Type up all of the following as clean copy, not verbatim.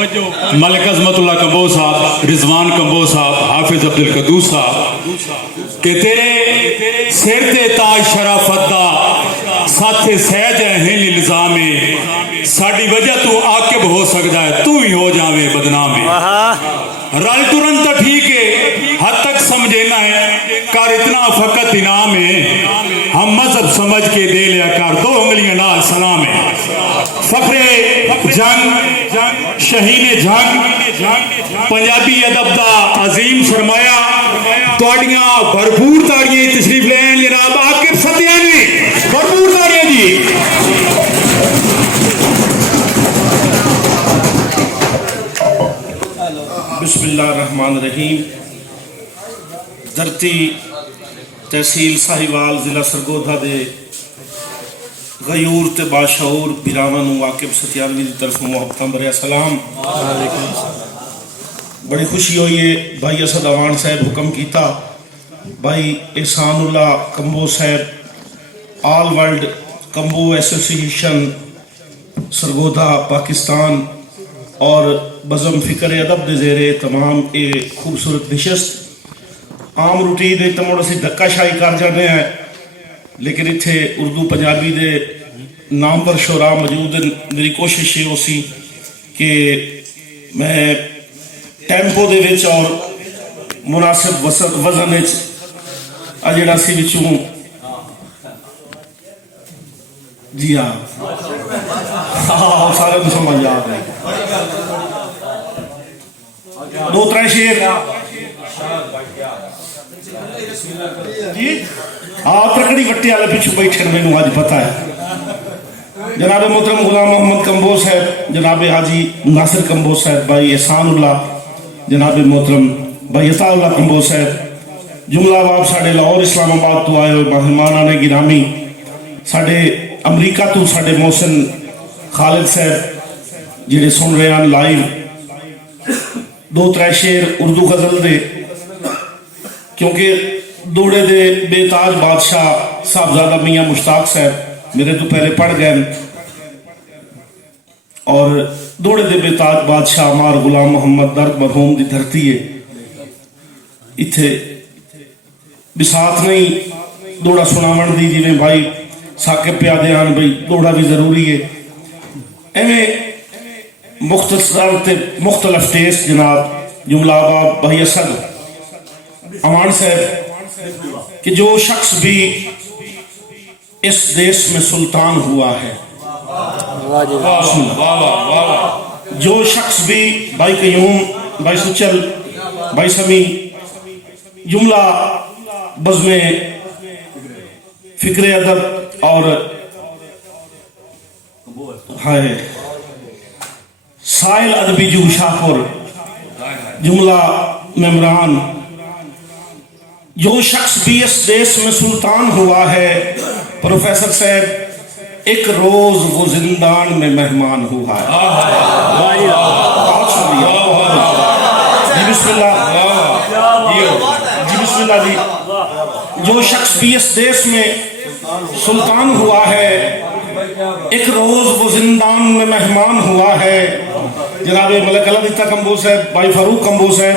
Malik Azmatullah Kamboj साहब, रिजवान कंबोज साहब, हाफिज अब्दुल कदूस साहब कि तेरे सिर ते ताज शराफत दा साथे सहज है इल्जामे साडी वजह तू आकिब हो सकता है, तू ही हो जावे बदनाम रल तुरंत तो ठीक है, हद तक समझेना है कर इतना फकत इनाम है, हम मजहब समझ के दे लिया कर, दो उंगलियां नाल सलाम है। फखरे जंग शहीने जंग पंजाबी अदब का अजीम सरमाया तुहाड़ियां भरपूर ताड़ियां तशरीफ लैन जनाब आकिब सतिया ने भरपूर ताड़ियां जी। बिस्मिल्लाहिर्रहमानिर्रहीम। धरती तहसील साहिवाल जिला सरगोधा दे गयूर ते बाशऊर बिरावां नूं आकिब सतियानवी की तरफ मुहब्बतां भरिया सलाम। बड़ी खुशी हुई है भाई असद अवान साहब हुक्म किया, भाई एहसानुल्ला कंबो साहब all world combo association Sargodha Pakistan और बज़म फ़िक्र अदब के जेरे तमाम ये खूबसूरत नशस्त आम रूटीन तो मुड़ असी धक्काशाही कर जाने हैं, लेकिन इत्थे उर्दू पंजाबी दे नामवर शोरा मौजूद हैं। मेरी कोशिश ये उसी कि मैं टैंपो दे विच और मुनासिब वजन आ जिहड़ा सी विचों जी हाँ सारे को समझ आ गई। दो त्रै शेर जी हाँ त्रकड़ी वट्टी वाले पिछू बैठे मैनू अज पता है। जनाब मोहतरम गुलाम मोहम्मद कंबोज साहब, जनाब हाजी नासिर कंबोज साहब, भाई एहसानुल्ला, जनाब मोहतरम भाई अताउल्ला कंबोज साहब, जुमला बाब साढ़े लाहौर इस्लामाबाद तो आए हुए मेहमाना ने गिरामी, साढ़े अमरीका तो साढ़े मोहसिन खालिद साहब जिहड़े सुन रहे हैं लाइव। दो त्रै शेर उर्दू गजल दे, क्योंकि दौड़े दे बेताज बादशाह साहबजादा मियाँ मुश्ताक साहब मेरे तो पहले पढ़ गए, और दौड़े दे बेताज बादशाह अमार गुलाम मोहम्मद दर्द मरहूम की धरती है। इत्थे बिसात नहीं दौड़ा सुनावन दी, जिवें भाई साकिब प्यादे हैं भाई दौड़ा भी जरूरी है, एवं मुख्तसर ते मुख्तलिफ टेस्ट जनाब जुमला बाब भाई असद अमान साहब कि जो शख्स भी इस देश में सुल्तान हुआ है, जो शख्स भी भाई कयूम, भाई सुचल, भाई समी, जुमला बज़्मे फिक्र अदब और है साइल अदबी जू शाहपुर, जुमला मेमरान, जो शख्स भी इस देश में सुल्तान हुआ है, प्रोफेसर साहब एक रोज वो जिंदान में मेहमान हुआ है। बहुत शुक्रिया जी, बिस्मिल्लाह जी, बिस्मिल्लाह जी। जो शख्स भी इस देश में सुल्तान हुआ है, एक रोज वो जिंदान में मेहमान हुआ है। जनाब मलिक अलादित्ता कंबोज साहब, भाई फारूक कंबोज साहब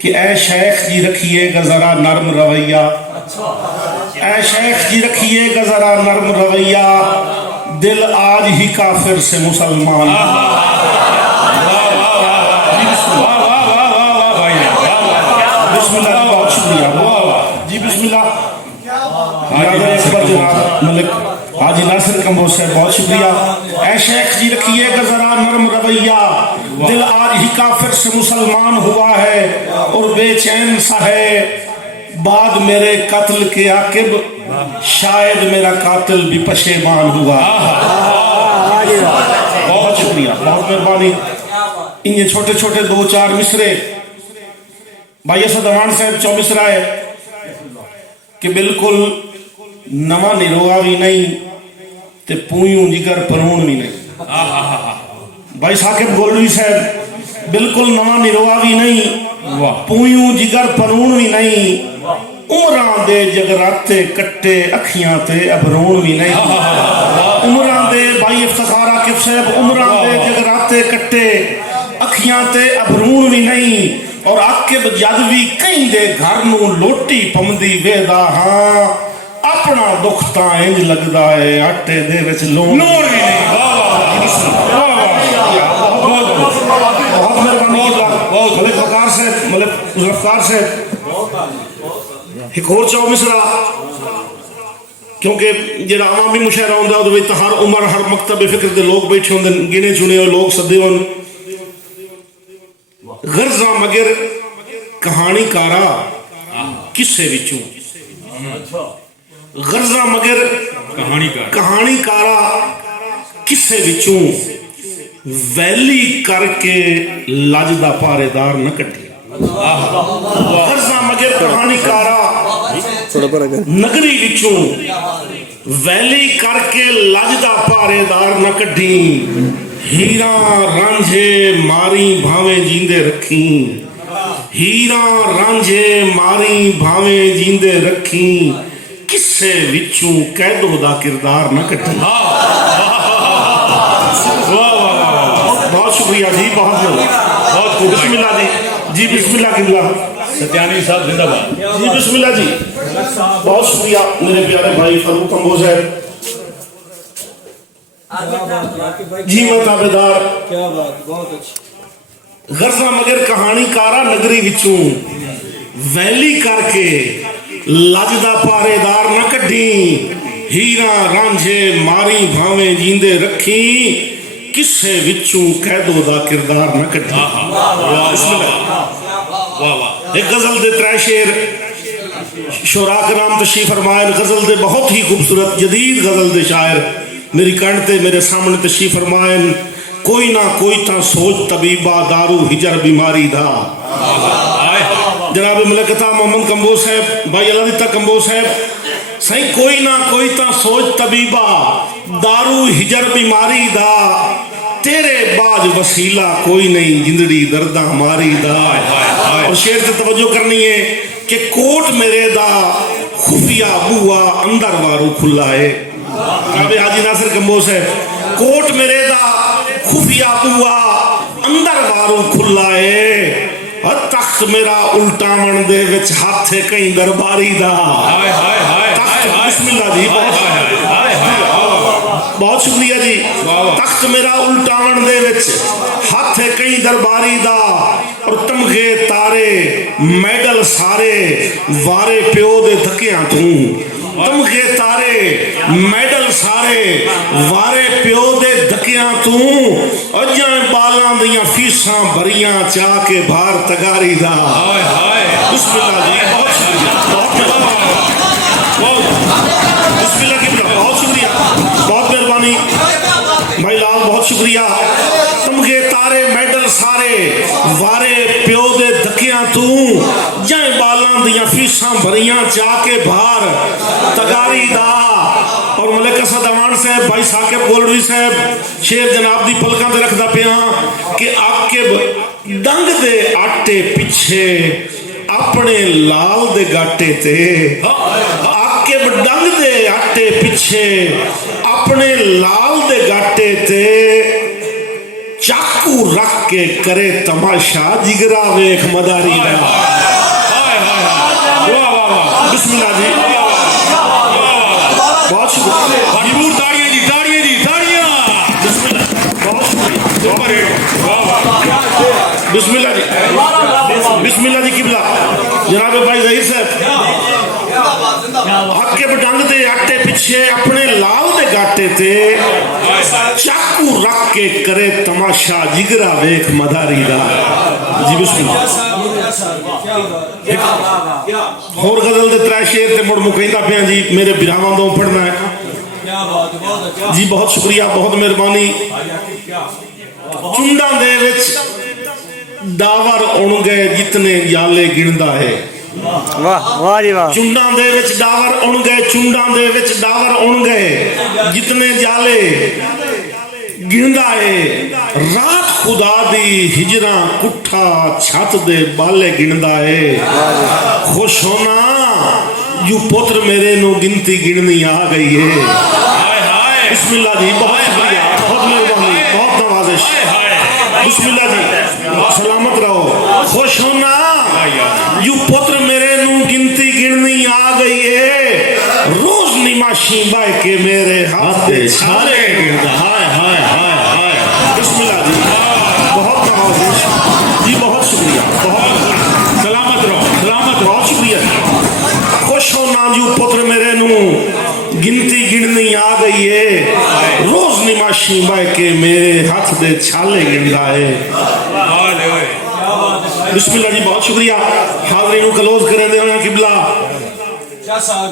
कि ऐ शेख जी रखिएगा जरा नर्म रवैया, ऐ शेख जी रखिएगा जरा नर्म रवैया, दिल आज ही काफिर से मुसलमान। बिस्मिल्लाह, बहुत शुक्रिया जी, बिस्मिल्लाह। मलिक हाजी नासिर कंबोज साहब बहुत शुक्रिया। ऐ शेख जी रखिएगा जरा नर्म रवैया, दिल आज ही काफिर से मुसलमान हुआ है, और बेचैन सा है बाद मेरे कत्ल के आकिब, शायद मेरा कातिल भी पशेमान हुआ। बहुत शुक्रिया, बहुत मेहरबानी। इन छोटे छोटे दो चार मिसरे भाई असद अवान साहब चौमिसरा है कि बिल्कुल नवा निरोआ भी नहीं ते पूयूं जिगर परूण भी नहीं। भाई साकिब गोल्डवी साहब बिल्कुल नवा निरोआ भी नहीं, पूयूं जिगर परूण भी नहीं, उमरां दे जगराते कट्टे अखियां ते अबरोण भी नहीं। उमरां दे भाई इफ्तिखार आकिब साहब उमरां दे जगराते कट्टे अखियां ते अबरूण भी नहीं और आके जद भी कहीं दे घर नूं लोटी पमदी वेदा हां अपना दुख तां इंज लगदा है आटे दे विच लूण भी नहीं। बहुत मेहरबानी बहुत वकार से मतलब ज़ुल्फ़कार से एक और चाहो मिसरा क्योंकि जो आवामी मुशायरा होंदा उहदे विच हर उम्र हर मकतब फिक्र के लोग बैठे होंदे गिने चुने हुए लोग सदे होन। गर्जा मगर कहानीकारा किस्से विचों गर्जा मगर कहानीकारा किस्से विचों वैली करके लजदा पारेदार न कटी। गर्जा मगर कहानीकारा नगरी विचों वैली करके लजदा पारेदार न कटी। हीरा रांझे मारी भावे जींदे रखी हीरा रांझे मारी भावे जींदे रखी किस्से विचों कैदो दा किरदार न कटी। बहुत शुक्रिया जी बहुत बिस्मिल्लाह जी बिस्मिल्लाह किबला सत्यानी साहब जिंदाबाद जी बिस्मिल्लाह जी बहुत शुक्रिया मेरे प्यारे भाई फारूक कंबोज साहब जी मैं ताबेदार। क्या बात बहुत अच्छी। गर्जा मगर कहानीकारा नगरी विचों वैली करके लजदा पारेदार न कड्डी हीरा रांझे मारी भावे जींदे रखी किस्से विचों कैदो दा किरदार न कड्डी। एक गजल दे त्रै शेर शोरा कराम तशरीफ फरमाए। गजल दे बहुत ही खूबसूरत जदीद गजल दे शायर मेरी कण ते मेरे सामने तशरीफ फरमाए। कोई ना कोई ता सोच तबीबा दारू हिजर बीमारी दा। जनाब मलकता मोहम्मद कंबोज साहब भाई अल्लाह दिता कंबोज साहब सही कोई ना कोई ता सोच तबीबा दारू हिजर बीमारी दा तेरे बाज वसीला कोई नहीं जिंदड़ी दर्दा मारी दा। और शेर से तवज्जो करनी है कि कोट मेरे दा खुफिया बुआ अंदर वारू खुला है। हाजी नासिर कंबोज है कोट मेरे दा खुफिया बुआ अंदर वारू खुला है और तख्त मेरा उल्टावन दे विच हाथ है कहीं दरबारी दा। बिस्मिल्लाह जी बहुत शुक्रिया जी। तख्त मेरा उल्टावन दे विच हाथ है कहीं दरबारी दा और तमगे तारे मेडल सारे वारे प्यो दे धकियां तू। तमगे तारे मेडल सारे वारे प्यो दे धकियां तू अजां बालां दियां फीसां भरियां चा के बाहर तगारी दा। बिस्मिल्लाह जी बहुत बिस्मिल्लाह की बहुत शुक्रिया बहुत मेहरबानी भाई लाल बहुत शुक्रिया। तमगे तारे मेडल सारे वारे प्यो दे धकियां तू जाए बालां दियां फीसां भरियां जाके बाहर तगारी दा। और मलिक असद अमान साहब भाई साकिब गोलवी साहब शेर जनाब दी पलकां ते रखदा पिया कि आकिब डंग दे आटे पिछे अपने लाल दे गाटे ते। आकिब डंग दे आटे पिछे अपने लाल दे गाटे ते चाकू रख के करे तमाशा जिगरा वेख मदारी दा। बिस्मिल्लाह जी बहुत शुक्रिया भरपूर ताड़ियां जी ताड़ियां जी ताड़ियां। बिस्मिल्लाह जी बिस्मिल्लाह जी किबला जनाब भाई ज़हीर साहब हक बडंग दे आटे पिछे अपने लाल दे गाटे ते चाकू रख के करे तमाशा जिगरा वेख मदारी दा। जी बिस्मिल्लाह होर गजल दे त्रै शेर ते मुड़ मुकैंदा पिया जी मेरे बिरावां तो पढ़ना है जी बहुत शुक्रिया बहुत मेहरबानी। चुंडा दे विच डावर उण गए जितने याले गिणदा है। वाह वाह जी वाह। चुंडा दे विच डावर उण गए चुंडा दे विच डावर उण गए जितने जाले गिणदा है। रात खुदा दी हिजरा कुठा छत दे बाले गिणदा है। खुश होना यू पुत्र मेरे नो गिनती गिननी आ गई है। बिस्मिल्लाह जी बहुत शुक्रिया बहुत मेहरबानी बहुत नवाजिश। बिस्मिल्लाह जी सलामत रहो, खुश होना। यू पुत्र मेरे नू गिनती गिननी आ गई है, रोज निमाशी बाय के मेरे हाथ दे छाले गिनदा। हाय हाय हाय हाय, बिस्मिल्लाह जी, बहुत नवाजिश जी, बहुत शुक्रिया, बहुत सलामत रहो, बहुत शुक्रिया। खुश होना यू पुत्र मेरे नू गिनती गिननी आ गई है, रोज निमाशी बाय के मेरे हाथ दे छाले गिनदा है। बिस्मिल्लाह जी, बहुत शुक्रिया। हाज़रीन को क्लोज करें दे किबला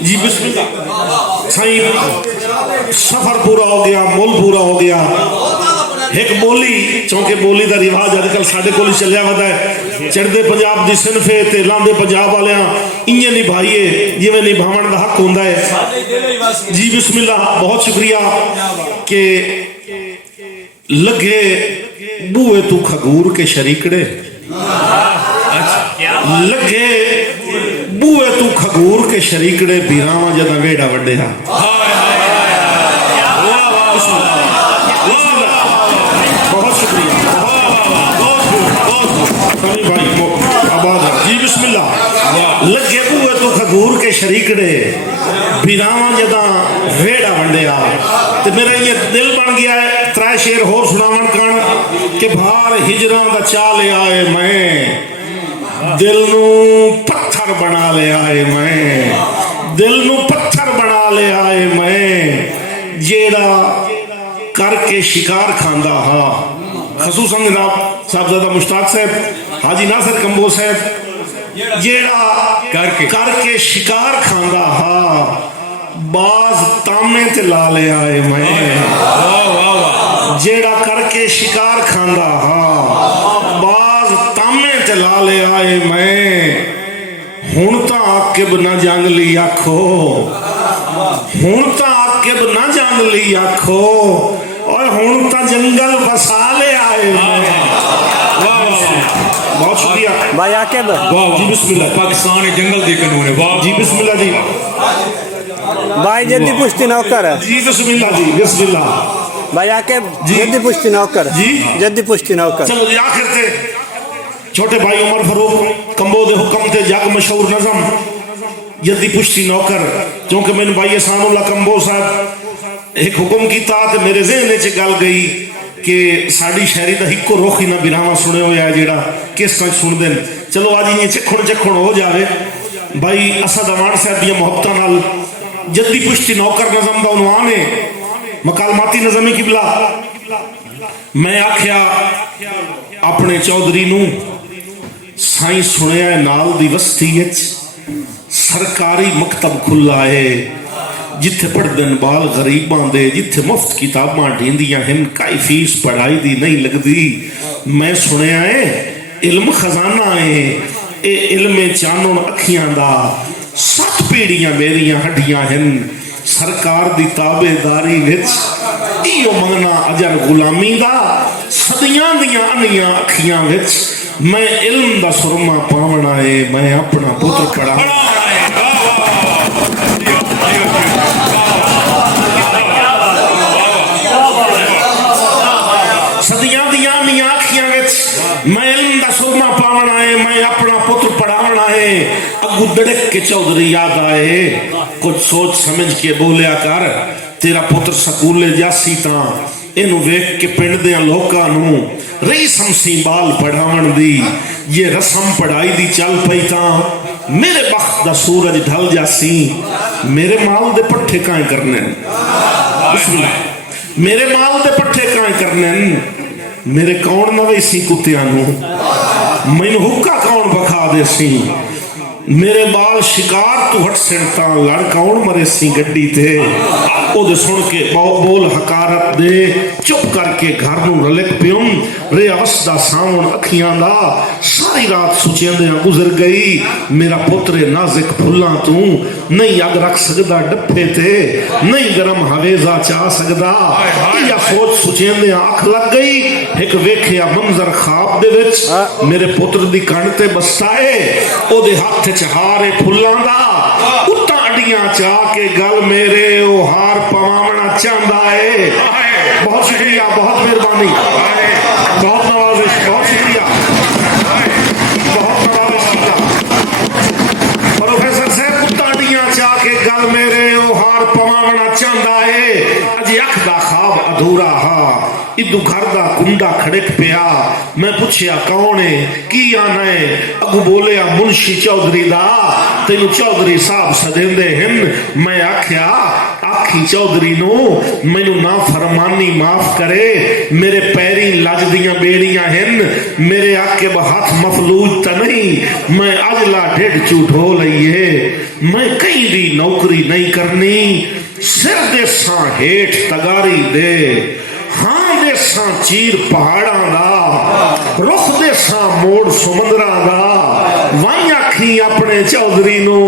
जी, बिस्मिल्लाह। साईं सफर पूरा हो गया, मुल पूरा हो गया। एक बोली, चौंके बोली का रिवाज अजकल साढ़े को चलिया वता है, चढ़ते पंजाब की सिनफे ते लांदे पंजाब वाले इंजे निभाइए जिवें निभावन का हक होंदा है जी। बिस्मिल्लाह, बहुत शुक्रिया। के लगे बूए तू खगूर के शरीकड़े, लगे बूए तू खगूर के शरीकड़े, बीरावा जदा वेड़ा वड्डेहा। बहुत शुक्रिया, भाई जी। बिस्मिल्लाह। लगे बूए तू खगूर के शरीकड़े, बीरावा जदा वेड़ा वड्डेहा। ते मेरा ये दिल बन गया है त्रै शेर होर सुनावन कण के भार हिजरा दा चा ले आए मैं, दिल नू पत्थर बना ले आए मैं, दिल नू पत्थर बना ले आए मैं, जेड़ा करके शिकार खांदा हा। खसूसन जनाब साहबजादा मुश्ताक साहब, हाजी नासिर कंबो साहब, जेड़ा करके शिकार खांदा हा, बाज तामे ते ला ले आए मैं, जेड़ा करके शिकार खांदा हा, बाज तामे ते ला ले आए मैं। हुण तां आकिब ना जंगली आखो, हुण तां आकिब ना जंगली आखो, और हुण तां जंगल बसा ले आए मैं। बहुत शुक्रिया भाई आकिब जी। बिस्मिल्लाह। पाकिस्तान के जंगल दे कानून है, वाह जी। बिस्मिल्लाह जी, भाई जल्दी पुश्ती नौकर जी। बिस्मिल्लाह जी, बिस्मिल्लाह। भाई आकिब जल्दी पुश्ती नौकर जी, जल्दी पुश्ती नौकर। चलो जी, आखिर ते छोटे भाई उमर फारूक कंबो दे हुक्म ते जग मशहूर नज़म जल्दी पुश्ती नौकर, क्योंकि मैंने भाई एहसानुल्लाह कंबो साहब एक हुक्म किया तो मेरे जहन च गल गई कि साड़ी शायरी का इको रुख ही ना बिरावा सुने हुआ है जेड़ा किस तरह सुनते हैं। चलो आज इं चखुण हो जाए। भाई असद अमान साहब दी मुहब्बतां नाल जल्दी पुश्ती नौकर नज़म का उनवान है, मकालमाती नज़म किबला। मैं आख्या अपने चौधरी नू, साईं सुनिया नाल दी बस्ती सरकारी मकतब खुला है, जिथे पढ़ते बाल गरीबां दे, जिथे मुफ्त किताबां ढींदियां हैं, काई फीस पढ़ाई दी नहीं लगती। मैं सुनिया है इल्म खजाना है, ए इल्मे चानण अखियां दा, 7 पीढ़ियां मेरियां हड्डियां हैं, सरकार दी ताबेदारी विच इहो मंगना अजर गुलामी दा, सदियां दियां अनियां अखियां विच मैं इल्म दा सुरमा पावना है, मैं अपना पुत्र पढ़ावना है। सदियां दियां अनियां अखियां विच मैं इल्म दा सुरमा पावना है, मैं अपना पुत्र पढ़ावना है। अगू दड़क के चौधरी याद आए, कुछ सोच समझ के बोलिया कर, तेरा पुत्र स्कूले जासी तां इनू वेख के पिंड दे लोकां नू रही समसी बाल पढ़ावन दी, ये रस्म पढ़ाई दी चल पई तां मेरे बख्त दा सूरज ढल जासी। मेरे माल दे पट्ठे काए करने, मेरे माल दे पट्ठे काए करने, मेरे कौन नवे सी कुत्तियां नू, मैनू हुक्का कौन बखा दे सी, मेरे बाल शिकार तू हट सिड़ता लड़ कौन मरे सी गड्डी ते। ओदे सुन के बोल हकारत दे चुप करके घर नू रलिक पियुम, रे अवसदा सावन अखियां दा, सारी रात सुचेंदियां गुजर गई। मेरा पुत्र नाजिक फुल्लां तू नहीं अग रख सकदा डफे ते, नहीं गरम हवेजा चा सकदा। या सोच सुचेंदियां अख लग गई, एक वेखिया मंजर ख्वाब दे विच, मेरे पुत्र दी कंड ते बसता है, ओदे हत्थ हारे फुल्लां दा, उत्ता अडियां चा के गल मेरे ओ हार पवावना चाहता है। बहुत शुक्रिया, बहुत मेहरबानी, बहुत नवाजिश, बहुत शुक्रिया। दूरा हा इदू घर दा कुंडा खड़क पिया मैं पूछया कौन है की आना है अगू बोलिया मुंशी चौधरी दा तेनू चौधरी साहब सदेंदे हन मैं आख्या आखी चौधरी नो मैनू ना फरमानी माफ करे मेरे पैरी लज दियां बेड़ियां हन मेरे आके हाथ मफलूज तो नहीं मैं अजला ढिड झूठो लईए मैं कहीं दी नौकरी नहीं करनी सिर देसा हेठ तगारी दे हाँ देसा चीर पहाड़ा दा रुख देसा मोड़ समुद्रा दा वही आखी अपने चौधरी नो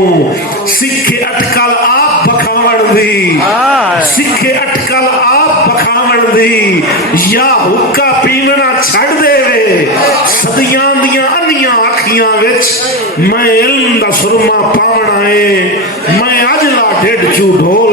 सिखे अटकल आप बखावण दी सिखे अटकल आप बखावण दी या हुक्का पीवना छड़ देवे सदियां दियां अन्नियां अखियां विच मैं इल्म दा सुरमा पावना है मैं अजला ढिड झूठो